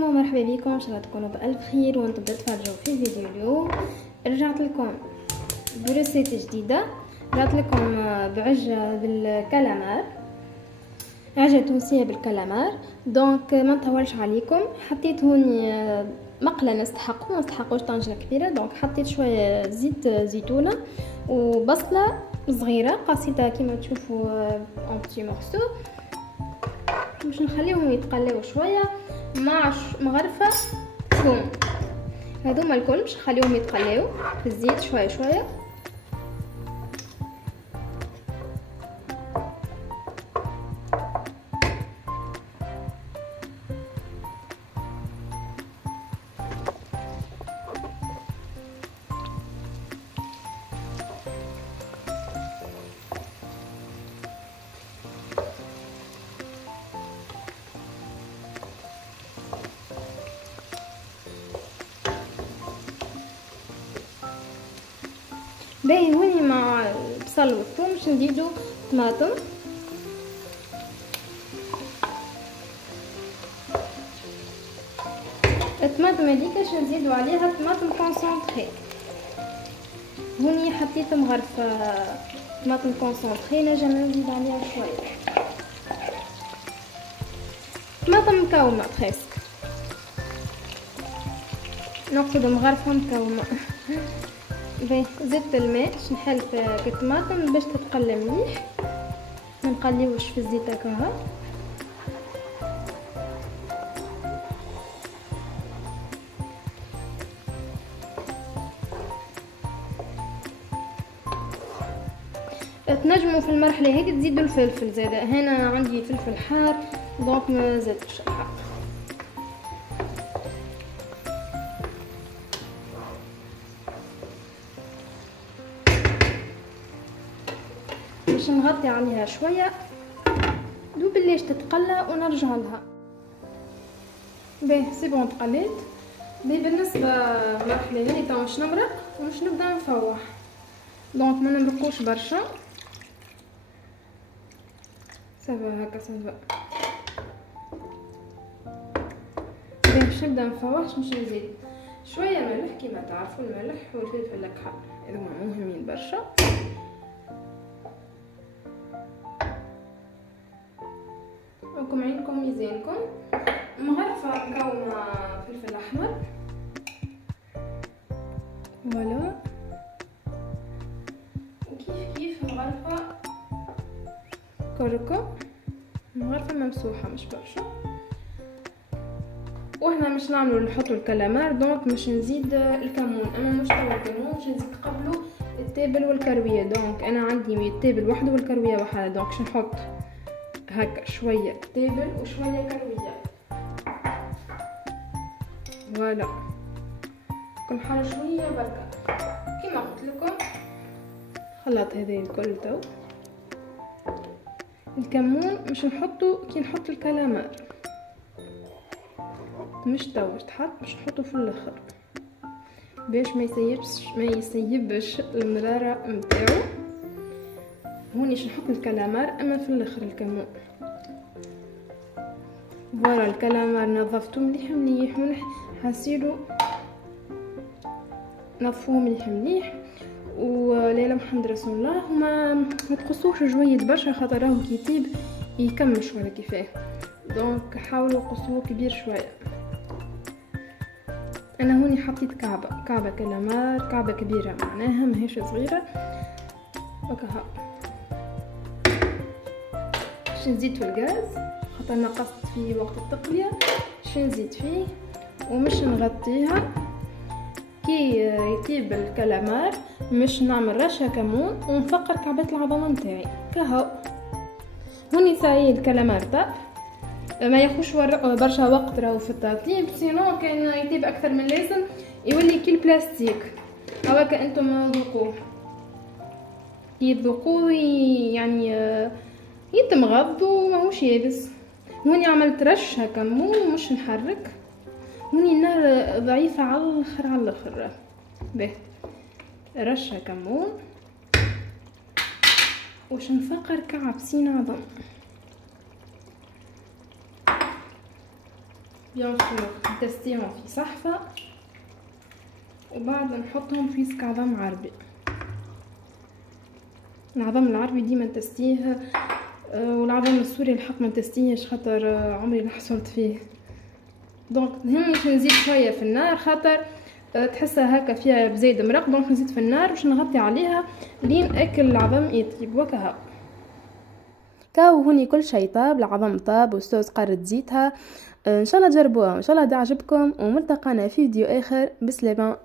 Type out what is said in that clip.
السلامة ومرحبا بكم، ان شاء الله تكونوا بألف خير وانتم بتتفرجوا في فيديو اليوم. رجعت لكم بريسيت جديدة، رجعت لكم بعجة بالكالامار، عجة تونسية بالكالامار. دونك ما نطولش عليكم، حطيت هوني مقلة ما نستحقوش طنجرة كبيرة. دونك حطيت شوية زيت زيتونة وبصلة صغيرة قصيتها كما تشوفوا اون بتي مورسو، باش نخليهم يتقلوا شويه مع مغرفه ثوم. هذوما الكل باش نخليهم يتقلوا في الزيت شويه شويه. باهي هوني مع البصل والثوم باش نزيدو طماطم. الطماطم هذيك باش نزيدو عليها طماطم كونسونطري. هوني حطيت مغرفه طماطم كونسونطري، نجم نزيد عليها شويه طماطم مكومه بريسك، نقصد مغرفه مكومه. باهي زدت الماء باش نحل في الطماطم باش تتقلى مليح، ما نقليوش في الزيت هكاها. تنجموا في المرحله هذه تزيدوا الفلفل زاده، هنا عندي فلفل حار دونك ما زدتش الحار. باش نغطي عليها شويه دوب ليش تتقلى ونرجع لها. باهي سي بون تقليت. باهي بالنسبه للمرحله هذه تو باش نمرق ومش نبدا نفوح، دونك ما نمرقوش برشا. سافا هكا سافا. باهي باش نبدا نفوح، باش نزيد شويه ملح كيما تعرفوا، الملح والفلفل الاكحل هذوما مهمين برشا. راكم عينكم ميزانكم. مغرفه مكونه فلفل احمر فوالا، وكيف كيف مغرفه كركم، مغرفه ممسوحه مش برشا. وهنا مش نحطوا الكالامار، دونك مش نزيد الكمون. انا مش توا الكمون باش نزيد قبله التابل والكرويه. دونك انا عندي التابل وحده والكرويه وحده، دونك باش نحط هكا شويه تابل وشويه كرويه فوالا. كل حاجه شويه بركه كيما قلت لكم. خلط هذا الكل. تو الكمون مش نحطه كي نحط الكالامار، مش تو باش تحط، باش نحطه في الاخر باش ما يسيبش المراره نتاعو. هوني باش نحط الكالامار اما في الاخر الكمون. فوالا الكالامار نظفته مليح مليح حسيلو نظفوه مليح وليلة محمد رسول الله. وما تقصوش جويد برشا خاطر راهو كي يطيب يكمش ولا كيفاه، دونك حاولوا قصوه كبير شويه. انا هوني حطيت كعبه كالامار، كعبه كبيره معناها ماهيش صغيره وكها. باش نزيد في الغاز خاطر نقصت فيه وقت التقليه، باش نزيد فيه ومش نغطيها. كي يطيب الكالامار مش نعمل رشه كمون ونفقر كعبات العظام نتاعي كهو. هوني ساعي الكالامار طاب، ما ياخوش برشا وقت راهو في التطيب، سينو كان يطيب اكثر من لازم يولي كي البلاستيك هواكا. انتم ذوقوه يذوقوه يعني يتمغض وماهوش يابس. هوني عملت رشه كمون ومش نحرك. هوني النار ضعيفه على الاخر. باهي رشه كمون وش نفقر كعب سين عظم. بيان سور نتستيهم في صحفة وبعد نحطهم في عظم عربي. العظم العربي ديما نتستيه، والعظم السوري الحق ما نتستيهش خاطر عمري ما حصلت فيه. دونك هم باش نزيد شويه في النار خاطر تحسها هكا فيها بزيد مرق، دونك نزيد في النار باش نغطي عليها لين اكل العظم يطيب. وكها كاو هوني كل شيء طاب، العظم طاب والصوص قرد زيتها. ان شاء الله تجربوها، ان شاء الله عجبكم، وملتقانا في فيديو اخر. بسلامه.